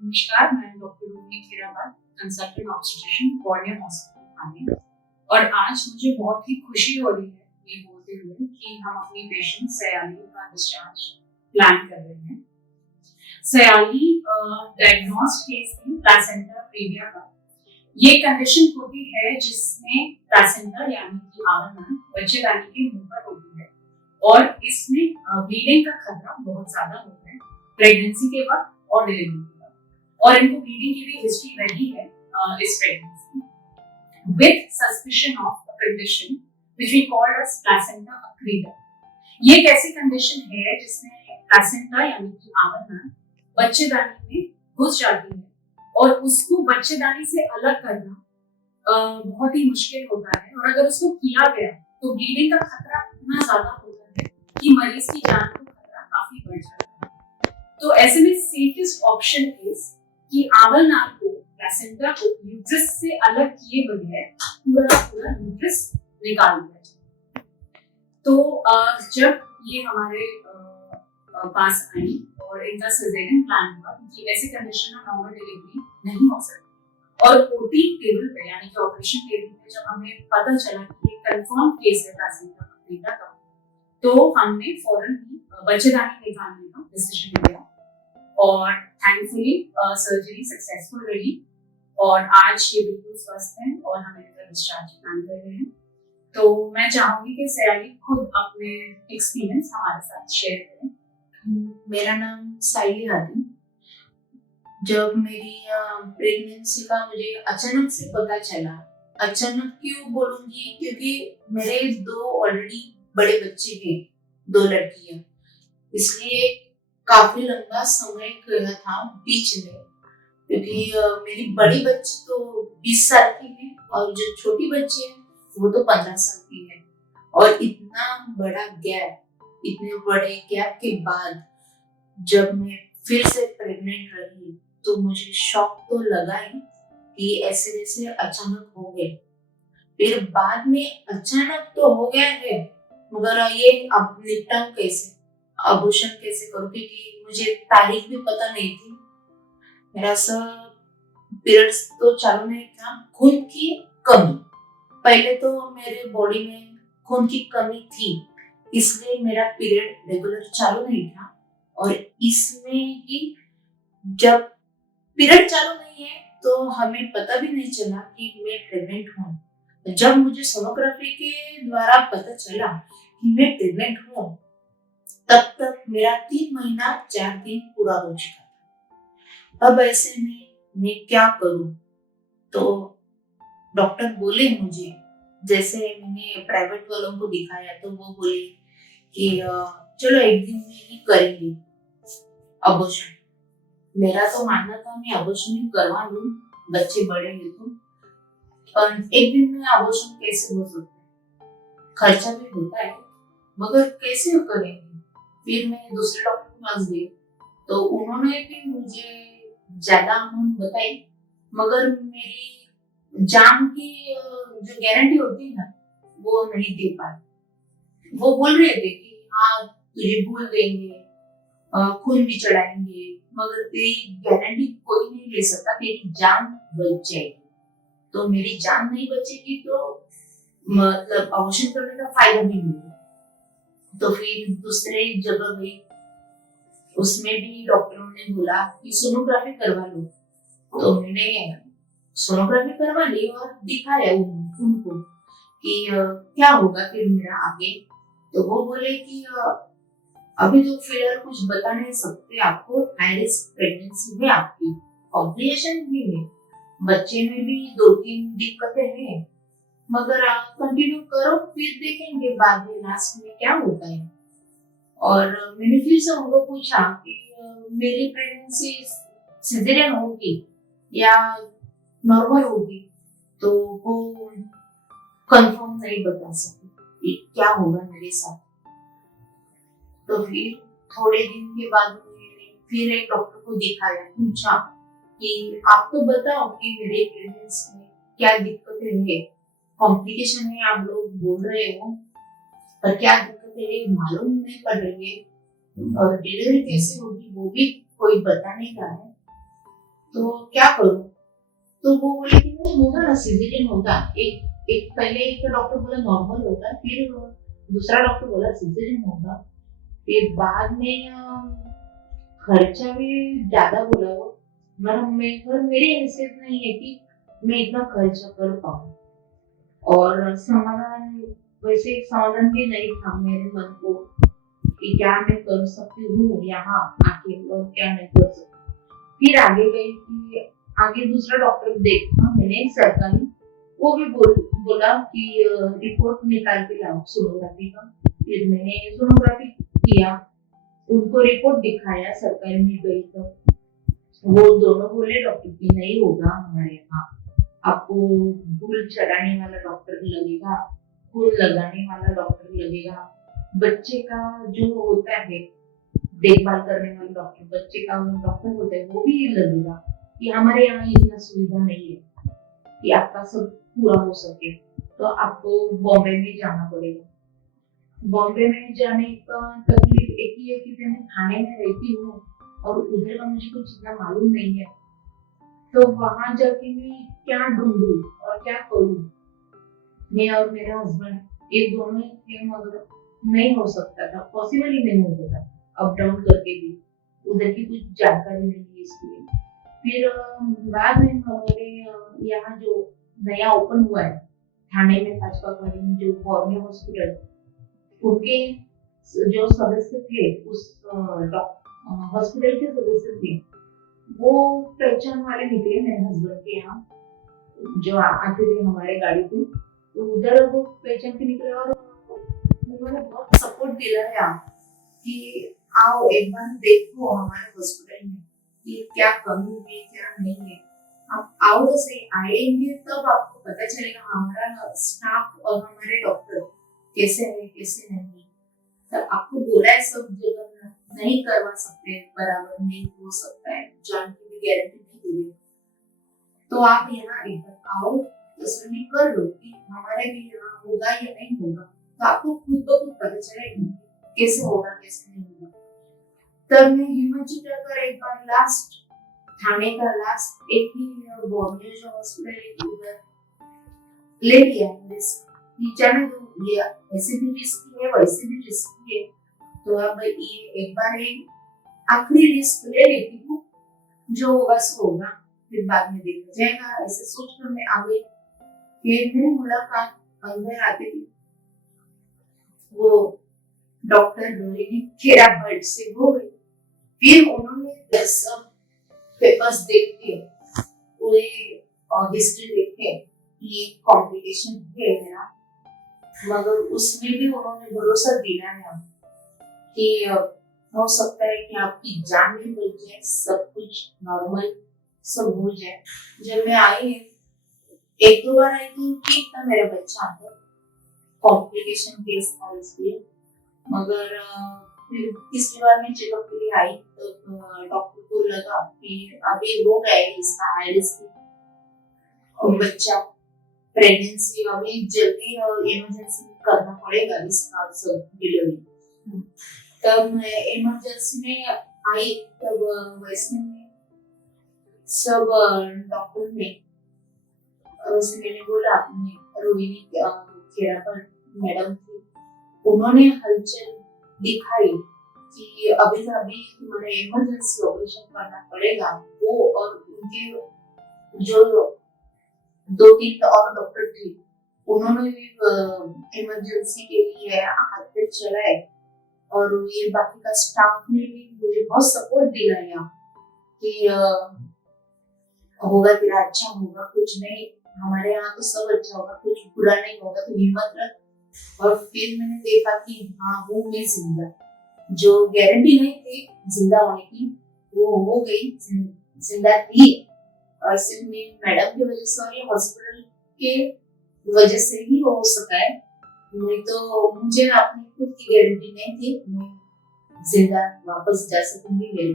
नमस्कार, मैं doctor Ruby Khirabad, consultant obstetrician, बॉर्नियर हॉस्पिटल, थाने। और आज मुझे बहुत ही खुशी हो रही है ये बोलते हुए कि हम अपनी पेशेंट सयाली का डिस्चार्ज प्लान कर रहे हैं। सयाली डायग्नोस्ड केस थी प्लेसेंटा प्रीविया का। ये कंडीशन होती है जिसमें प्लेसेंटा यानी कि आवरण बच्चेदानी के मुंह पर होती है और इसमें ब्लीडिंग का खतरा बहुत ज्यादा होता है प्रेगनेंसी के वक्त और डिलीवरी के वक्त, और इनको ब्लीडिंग की भी हिस्ट्री रही है इस pregnancy with suspicion of a condition which we called as placenta accreta। ये एक ऐसी कंडीशन है जिसमें प्लेसेंटा यानी कि आवरण बच्चेदानी में घुस जाती है और उसको बच्चेदानी से अलग करना बहुत ही मुश्किल होता है, और अगर उसको किया गया तो ब्लीडिंग का खतरा इतना ज्यादा होता है कि मरीज की जान को खतरा काफी बढ़ जाता है। तो ऐसे में सेफेस्ट ऑप्शन इज कि आवरण को प्लेसेंटा को यूट्रस से अलग किए बगैर पूरा का पूरा यूट्रस निकाल दिया जाए। तो जब ये हमारे पास आई और इनका सिजेरियन प्लान हुआ क्योंकि ऐसी कंडीशन में नॉर्मल डिलीवरी नहीं हो सकती, और ओटी टेबल पे यानी कि ऑपरेशन टेबल पे जब हमें पता चला कि ये कंफर्म केस है प्लेसेंटा accreta का, तो हमने फौरन ही बच्चेदानी निकालने का डिसीजन लिया और थैंकफुली सर्जरी सक्सेसफुल रही और आज ये बिल्कुल स्वस्थ हैं और हम इनका डिस्चार्ज प्लान कर रहे हैं। तो मैं चाहूंगी कि सयाली खुद अपने एक्सपीरियंस हमारे साथ शेयर करें। मेरा नाम साइली हादी। जब मेरी प्रेगनेंसी का मुझे अचानक से पता चला, अचानक क्यों बोलूंगी क्योंकि मेरे दो ऑलरेडी बड़े बच्चे हैं, दो लड़कियां, इसलिए काफी लंबा समय गया था बीच में, क्योंकि मेरी बड़ी बच्ची तो 20 साल की है और जो छोटी बच्ची है वो तो 15 साल की है। और इतना बड़ा गैप, इतने बड़े गैप के बाद जब मैं फिर से प्रेग्नेंट रही तो मुझे शॉक तो लगा ही कि ऐसे जैसे अचानक हो गए। फिर बाद में अचानक तो हो गया है, मगर ये अब निपटाऊं कैसे, अबॉर्शन कैसे करूं, क्योंकि मुझे तारीख भी पता नहीं थी। मेरा सब पीरियड्स तो चालू नहीं था। खून की कमी, पहले तो मेरे बॉडी में खून की कमी थी, इसलिए मेरा पीरियड रेगुलर चालू नहीं था। और इसमें ही जब पीरियड चालू नहीं है तो हमें पता भी नहीं चला कि मैं प्रेग्नेंट हूँ। जब मुझे सोनोग्राफी के द्वारा पता चला कि मैं प्रेग्नेंट हूँ, तब तक मेरा 3 महीना 4 दिन पूरा हो चुका था। अब ऐसे में मैं क्या करूँ? तो डॉक्टर बोले मुझे, जैसे मैंने प्राइवेट वालों को दिखाया तो वो बोले कि चलो एक दिन में ही करेंगे अबॉर्शन। मेरा तो मानना था मैं अबॉर्शन ही करवा लूं, बच्चे बड़े हैं तो, पर एक दिन में अबॉर्शन कैसे हो सकता है, खर्चा भी होता है, मगर कैसे करेंगे। फिर मैं दूसरे डॉक्टर के पास गई तो उन्होंने भी मुझे ज्यादा अमाउंट बताई, मगर मेरी जान की जो गारंटी होती है ना वो नहीं दे पाए। वो बोल रहे थे कि हाँ तुझे भूल देंगे, खून भी चढ़ाएंगे, मगर तेरी गारंटी कोई नहीं ले सकता तेरी जान बच जाएगी। तो मेरी जान नहीं बचेगी तो मतलब अबॉर्शन करने का फायदा भी नहीं। तो फिर दूसरे जगह गई, उसमें भी डॉक्टरों ने बोला कि सोनोग्राफी करवा लो। तो मैंने सोनोग्राफी करवा ली और दिखाया उनको कि क्या होगा फिर मेरा आगे। तो वो बोले कि अभी तो फिलहाल कुछ बता नहीं सकते आपको, हाई रिस्क प्रेगनेंसी है आपकी, कॉम्प्लिकेशन भी है, बच्चे में भी 2-3 दिक्कतें हैं, मगर आप कंटिन्यू करो फिर देखेंगे बाद में लास्ट में क्या होता है। और मैंने फिर से उनको पूछा कि मेरी प्रेगनेंसी सिजेरियन होगी या नॉर्मल होगी, तो वो कंफर्म नहीं बता सके क्या होगा मेरे साथ। तो फिर थोड़े दिन के बाद मैंने फिर एक डॉक्टर को दिखाया, पूछा कि आप तो बताओ कि मेरे प्रेगनेंसी में क्या दिक्कतें हैं, कॉम्प्लिकेशन है आप लोग बोल रहे हो, पर क्या दिक्कतें है मालूम नहीं पड़ रही है, और डिलीवरी कैसे होगी वो भी कोई बता नहीं रहा है। तो क्या करूं? तो वो बोले कि नहीं होगा ना, सिजेरियन होगा। एक एक पहले एक डॉक्टर बोला नॉर्मल होगा, फिर दूसरा डॉक्टर बोला सिजेरियन होगा। फिर बाद में खर्चा भी ज्यादा बोला वो। मगर मेरी हैसियत नहीं है कि मैं इतना खर्चा कर पाऊँ। और समाधान, वैसे एक समाधान भी नहीं था मेरे मन को कि क्या मैं कर सकती हूँ यहाँ आके और क्या नहीं कर सकती। फिर आगे गई कि आगे दूसरा डॉक्टर देखा मैंने सरकारी। वो भी बोला कि रिपोर्ट निकाल के लाओ सोनोग्राफी का। फिर मैंने सोनोग्राफी किया, उनको रिपोर्ट दिखाया, सरकारी में गई तो वो दोनों बोले डॉक्टर की नहीं होगा हमारे यहाँ, आपको फूल चढ़ाने वाला डॉक्टर लगेगा, फूल लगाने वाला डॉक्टर लगेगा, बच्चे का जो होता है देखभाल करने वाला डॉक्टर, बच्चे का डॉक्टर होता है वो भी लगेगा। कि हमारे यहाँ इतना सुविधा नहीं है कि आपका सब पूरा हो सके, तो आपको बॉम्बे में जाना पड़ेगा। बॉम्बे में जाने का तकलीफ एक ही है कि मैं थाने में रहती हूँ और उधर का मुझे कुछ इतना मालूम नहीं है। तो वहां जाके मैं क्या ढूंढूं और क्या करूं? मैं और मेरा हस्बैंड ये दोनों ही थे, मगर नहीं हो सकता था, पॉसिबल ही नहीं होता था अप डाउन करके भी। उधर की कुछ जानकारी नहीं है इसलिए। फिर बाद में हमारे यहाँ जो नया ओपन हुआ है थाने में पाचपाखवाड़ी में, जो फॉर्मिया हॉस्पिटल, उनके जो सदस्य थे उस हॉस्पिटल के सदस्य थे, वो पहचान वाले निकले मेरे हस्बैंड के यहाँ, जो आते थे हमारे गाड़ी पे। तो उधर वो पहचान के निकले और उन्होंने बहुत सपोर्ट दिलाया कि आओ एक बार देखो हमारे हॉस्पिटल में कि क्या कमी है क्या नहीं है, आप आओ तो सही। आएंगे तब आपको पता चलेगा हमारा स्टाफ और हमारे डॉक्टर कैसे है कैसे नहीं। तो आपको बोला है सब जगह नहीं करवा सकते, बराबर नहीं हो सकता है, जान की भी गारंटी नहीं दे, तो आप यहाँ एक बार आओ तसल्ली कर लो कि हमारे भी यहाँ होगा या नहीं होगा, तो आपको खुद ब खुद पता चलेगा कैसे होगा कैसे नहीं होगा। तब मैं हिम्मत जुटाकर एक बार लास्ट थाने का लास्ट एक ही बॉम्बे जो हॉस्पिटल है उधर ले लिया जाने दो, ये ऐसे भी रिस्की है वैसे भी रिस्की है, तो अब ये एक बार एक आखिरी रिस्क ले लेती हूँ, जो होगा सो होगा, फिर बाद में देखा जाएगा, ऐसे सोचकर मैं आ गई। फिर मेरी मुलाकात अंदर आते ही वो डॉक्टर रोहिणी खेरा भट्ट से हो गई। फिर उन्होंने सब पेपर्स देख के पूरी हिस्ट्री देख के ये कॉम्प्लिकेशन है मेरा, मगर उसमें भी उन्होंने भरोसा दिया है कि हो सकता है कि आपकी जान भी बच जाए, सब कुछ नॉर्मल सब हो जाए। जब मैं आई एक दो बार आई थी ठीक था मेरा बच्चा, कॉम्प्लिकेशन केस था इसलिए, मगर फिर तीसरी बार मैं चेकअप के लिए आई तो डॉक्टर को लगा कि अभी हो गया है इसका हाई रिस्क बच्चा, प्रेगनेंसी अभी जल्दी इमरजेंसी में करना पड़ेगा इसका सब डिलीवरी। तब मैं इमरजेंसी में आई, तब वैसे में सब डॉक्टर ने वैसे मैंने बोला अपने रोहिणी खेरा पर मैडम थी, उन्होंने हलचल दिखाई कि अभी तो अभी तुम्हारा इमरजेंसी ऑपरेशन करना पड़ेगा। वो और उनके जो दो तीन और डॉक्टर थे उन्होंने भी इमरजेंसी के लिए हाथ पे चलाए, और ये बाकी का स्टाफ ने भी मुझे बहुत सपोर्ट दिलाया कि होगा तेरा अच्छा होगा, कुछ नहीं, हमारे यहाँ तो सब अच्छा होगा, कुछ बुरा नहीं होगा, तो हिम्मत रख। और फिर मैंने देखा कि हाँ हूँ मैं जिंदा, जो गारंटी नहीं थी जिंदा होने की वो हो गई, जिंदा थी। और सिर्फ मैडम की वजह से और ये हॉस्पिटल के वजह से ही हो सका है, नहीं तो मुझे अपनी खुद की गारंटी नहीं थी मैं जिंदा वापस जा सकूंगी।